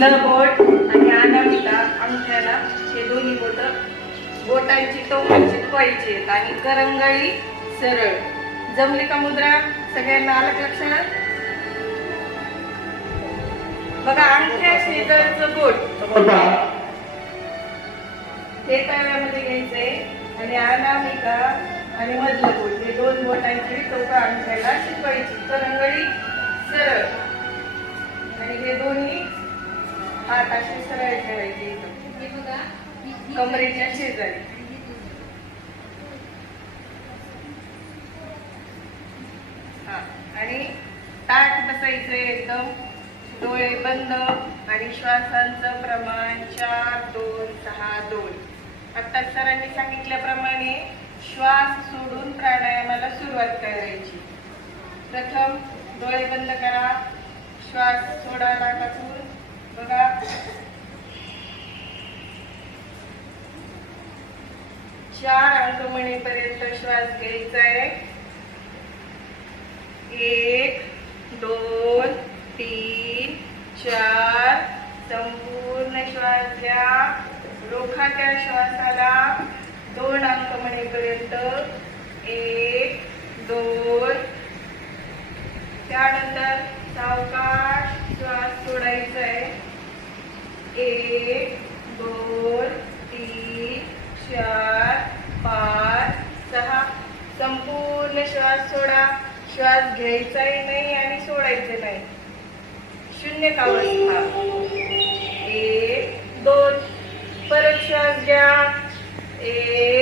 मधलं बोट आणि अनामिका अंगठ्याला हे दोन्ही बोट बोटांची टोकं चिटकवायची आहेत आणि करंगळी सरळ. जमली का मुद्रा? सगळ्यांना आलं का लक्षात? बघा अंगठ्या शेजारचं बोट हे तळव्यामध्ये घ्यायचंय आणि अनामिका आणि मधलं बोट हे दोन बोटांची टोकं अंगठ्याला चिटकवायची, करंगळी सरळ आणि हे दोन्ही हात असे सरळ ठेवायचे कमरेच्या शेजारी. आणि ताठ बसायचं एकदम, डोळे बंद आणि श्वासांचं प्रमाण 4 2 6 2. आता सरांनी सांगितल्याप्रमाणे श्वास सोडून प्राणायामाला सुरुवात करायची. प्रथम डोळे बंद करा, श्वास सोडा नाकातून. बघा 4 अंक म्हणेपर्यंत श्वास घ्यायचा आहे. 1 2 3 4 संपूर्ण श्वास घ्या. रोखा त्या श्वासाला 2 अंक म्हणेपर्यंत. 1 2. त्यानंतर सावकाश श्वास सोडायचा आहे. 1 2 3 4 5 6. संपूर्ण श्वास सोडा. श्वास घ्यायचाही नाही आणि सोडायचे नाही. शून्यकावस्था. 1 2. परत श्वास घ्या. 1